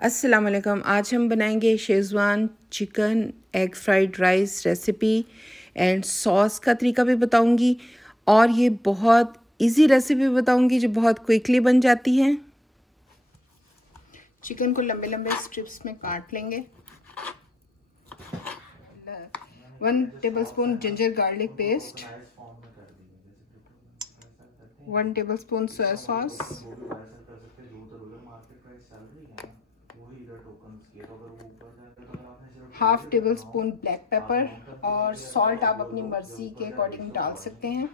अस्सलाम वालेकुम। आज हम बनाएंगे schezwan chicken egg fried rice recipe and sauce का तरीका भी बताऊंगी और ये बहुत इजी रेसिपी बताऊंगी जो बहुत क्विकली बन जाती है। चिकन को लंबे लंबे स्ट्रिप्स में काट लेंगे। 1 tablespoon ginger garlic paste, 1 tablespoon soya sauce, half table spoon black pepper और सॉल्ट आप अपनी मर्जी के अकॉर्डिंग डाल सकते हैं।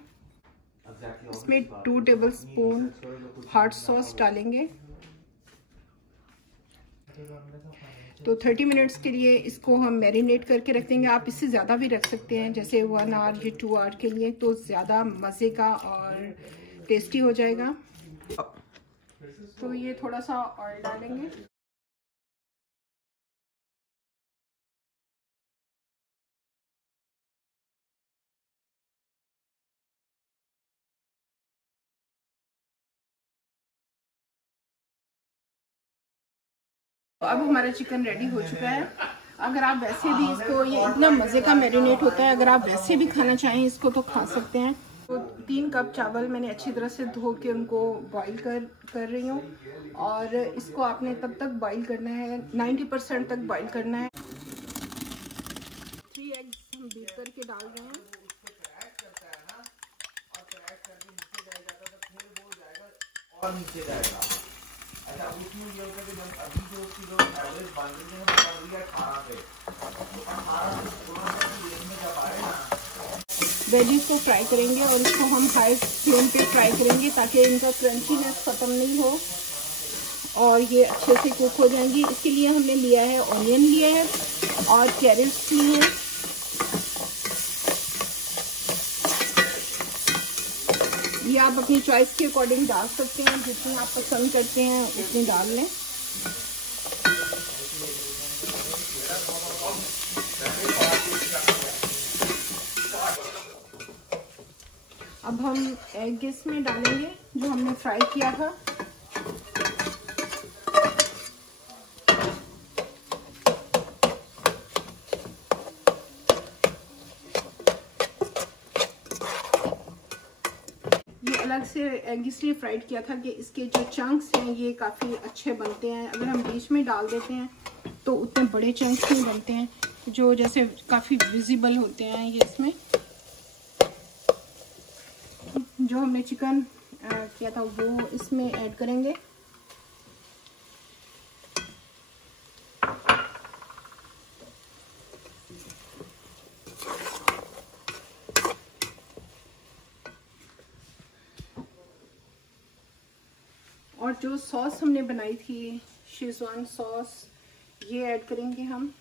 इसमें 2 टेबल स्पून हॉट सॉस डालेंगे। तो 30 मिनट्स के लिए इसको हम मैरिनेट करके रख देंगे। आप इससे ज़्यादा भी रख सकते हैं, जैसे 1 आवर या 2 आवर के लिए, तो ज़्यादा मज़े का और टेस्टी हो जाएगा। तो ये थोड़ा सा ऑयल डालेंगे। तो अब हमारा चिकन रेडी हो चुका है। अगर आप वैसे भी इसको, ये इतना मज़े का मैरिनेट होता है, अगर आप वैसे भी खाना चाहें इसको तो खा सकते हैं। तो 3 कप चावल मैंने अच्छी तरह से धो के उनको बॉईल कर रही हूँ और इसको आपने तब तक बॉईल करना है, 90% तक बॉईल करना है। 3 एग्स हम बीट करके डाल रहे हैं। और नीचे जाएगा। अच्छा, उसमें ये होगा कि जब अभी जो उसकी जो एवरेज बन रही है वो बन रही है 18 पे, तो 18 से थोड़ा सा रेंज में जब आए ना, वेजीज को फ्राई करेंगे और इसको हम हाई फ्लेम पे फ्राई करेंगे ताकि इनका क्रंचीनेस ख़त्म नहीं हो और ये अच्छे से कुक हो जाएंगी। इसके लिए हमने लिया है ऑनियन लिया है और कैरेट्स लिए हैं। ये आप अपनी चॉइस के अकॉर्डिंग डाल सकते हैं, जितनी आप पसंद करते हैं उतनी डाल लें। अब हम एग इसमें डालेंगे जो हमने फ्राई किया था। अलग से एग इसलिए फ्राइड किया था कि इसके जो चंक्स हैं ये काफ़ी अच्छे बनते हैं। अगर हम बीच में डाल देते हैं तो उतने बड़े चंक्स नहीं बनते हैं, जो जैसे काफ़ी विजिबल होते हैं ये इसमें। जो हमने चिकन किया था वो इसमें ऐड करेंगे। और जो सॉस हमने बनाई थी शेज़वान सॉस, ये ऐड करेंगे हम।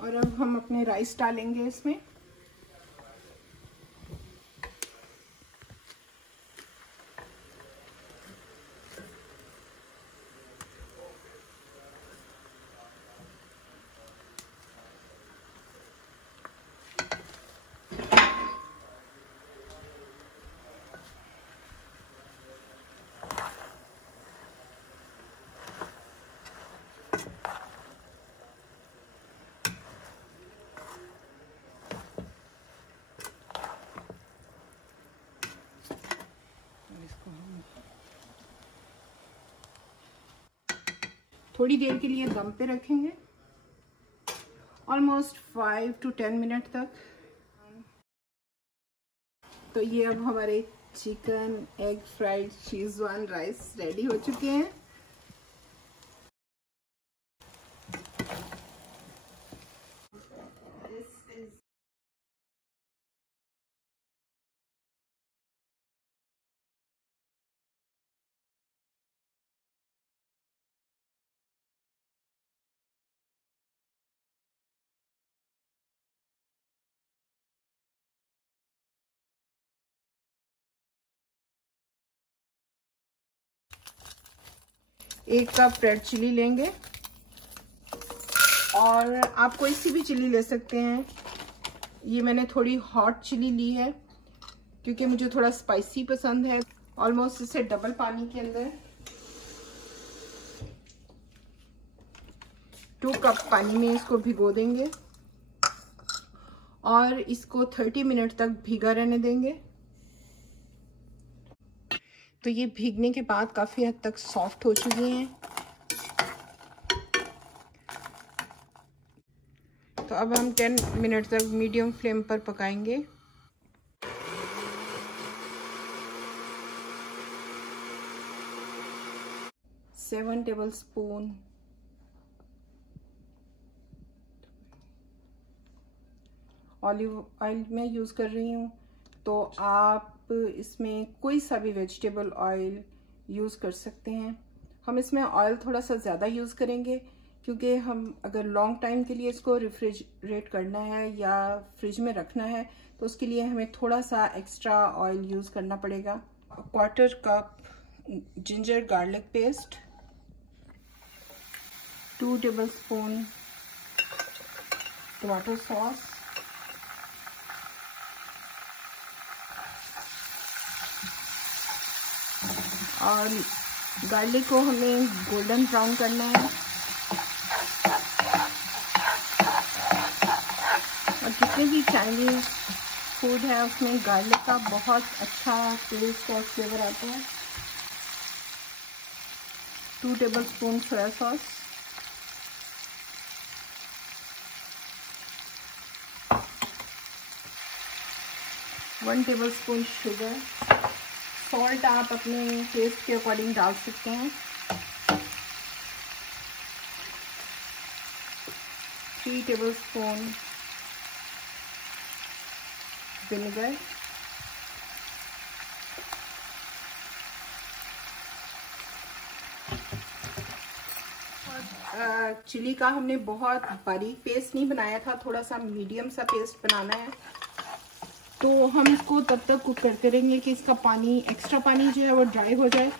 और अब हम अपने राइस डालेंगे इसमें। थोड़ी देर के लिए दम पे रखेंगे, ऑलमोस्ट 5 to 10 मिनट तक। तो ये अब हमारे chicken egg fried schezwan rice ready हो चुके हैं। 1 कप रेड चिली लेंगे और आप कोई सी भी चिली ले सकते हैं। ये मैंने थोड़ी हॉट चिली ली है क्योंकि मुझे थोड़ा स्पाइसी पसंद है। ऑलमोस्ट इसे डबल पानी के अंदर 2 कप पानी में इसको भिगो देंगे और इसको 30 मिनट तक भीगा रहने देंगे। तो ये भीगने के बाद काफ़ी हद तक सॉफ्ट हो चुकी हैं। तो अब हम 10 मिनट तक मीडियम फ्लेम पर पकाएंगे। सेवन टेबलस्पून ऑलिव ऑयल मैं यूज़ कर रही हूँ। तो आप इसमें कोई सा भी वेजिटेबल ऑयल यूज़ कर सकते हैं। हम इसमें ऑयल थोड़ा सा ज़्यादा यूज़ करेंगे क्योंकि हम अगर लॉन्ग टाइम के लिए इसको रेफ्रिजरेट करना है या फ्रिज में रखना है तो उसके लिए हमें थोड़ा सा एक्स्ट्रा ऑयल यूज़ करना पड़ेगा। 1/4 cup ginger garlic paste, 2 tablespoon tomato sauce, और गार्लिक को हमें गोल्डन ब्राउन करना है। और जितने भी चाइनीज फूड है उसमें गार्लिक का बहुत अच्छा टेस्ट और फ्लेवर आता है। 2 tablespoon soya sauce, 1 tablespoon sugar. Salt आप अपने टेस्ट के अकॉर्डिंग डाल सकते हैं। 3 टेबलस्पून विनेगर, चिली का हमने बहुत बारीक पेस्ट नहीं बनाया था, थोड़ा सा मीडियम सा पेस्ट बनाना है। तो हम इसको तब तक कुक करते रहेंगे कि इसका पानी, एक्स्ट्रा पानी जो है वो ड्राई हो जाए,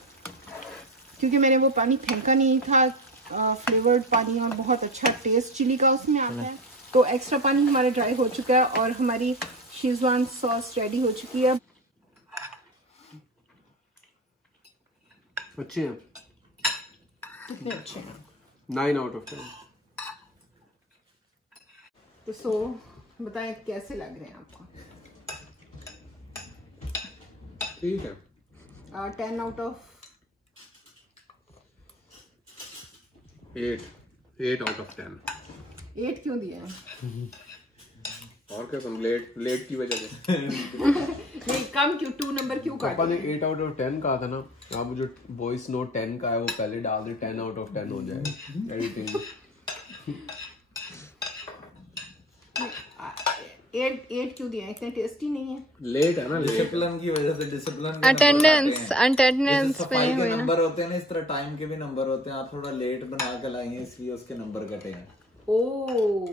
क्योंकि मैंने वो पानी फेंका नहीं था। फ्लेवर्ड पानी और बहुत अच्छा टेस्ट चिली का उसमें आता है। तो एक्स्ट्रा पानी हमारा ड्राई हो चुका है और हमारी शेजवान सॉस रेडी हो चुकी है। अच्छे हैं, कितने अच्छे हैं, 9 out of 10। तो बताएं कैसे लग रहे हैं आपको? ठीक है। 10 out of 8 out of 10। 8 क्यों दिया है? और क्या, तुम लेट की वजह से नहीं, कम क्यों, 2 नंबर क्यों काटे? पापा ने 8 out of 10 कहा था ना। आप जो वॉइस नोट 10 का है वो पहले डाल दे, 10 out of 10 हो जाए एडिटिंग। 8 क्यों दिया? इतने टेस्टी नहीं है। लेट है ना, डिसिप्लिन की वजह से। डिसिप्लिन अटेंडेंस पे सफाई के नंबर होते हैं ना, इस तरह टाइम के भी नंबर होते हैं। आप थोड़ा लेट बना कर लाई हैं इसलिए उसके नंबर कटे हैं। ओह,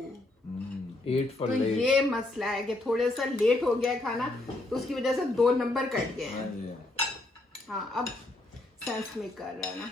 8 for तो late। ये मसला है कि थोड़ा सा लेट हो गया खाना तो उसकी वजह से 2 नंबर कट गए हैं। हाँ, अब सेंस में कर रहा है ना।